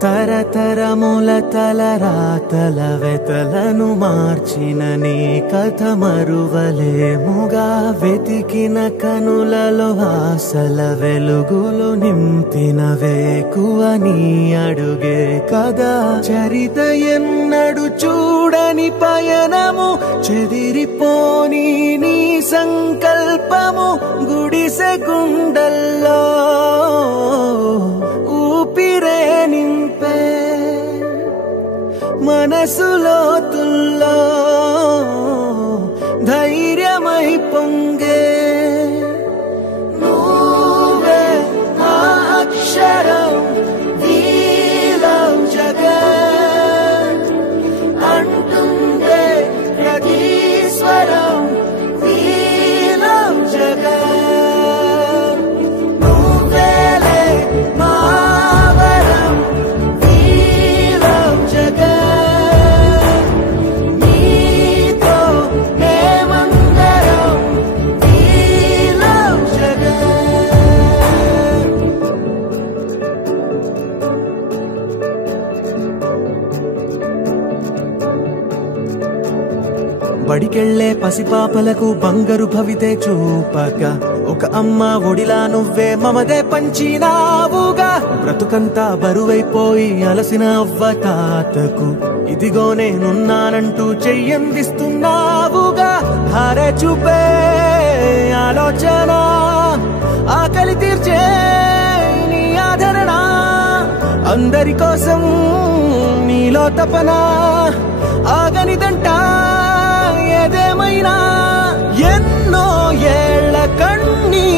తరతరముల తలరాతల వెతలను మార్చిన నీ కథ మరువలేముగా వెతికిన కనులలో ఆశల వెలుగులు నింపిన వేకువ నీ అడుగే కదా చరిత ఎన్నడు చూడని పయనము చెదిరిపోని నీ సంకల్పము గుడిసె గుండల్లో ఊపిరే నింపే మనసులో తుల్లో ధైర్యమై పొంగే నువ్వే మా అక్షరం వీలం జగత్ అంటుందే ప్రతి స్వరం వీలం జగత్ నువ్వేలే మా బడికెళ్లే పసిపాపలకు బంగారు భవితే చూపక ఒక అమ్మ ఒడిలా నువ్వే మమదే పంచినావుగా బ్రతుకంతా బరువైపోయి అలసిన అవ్వ తాతకు ఇదిగో నేనున్నానంటూ చెయ్యందిస్తున్నావుగా హారే చూపే ఆలోచన ఆకలి తీర్చే నీ ఆదరణ అందరి కోసం నీలో తపన ఆగనిదంట ఏదేమైనా ఎన్నో ఏళ్ల కన్నీ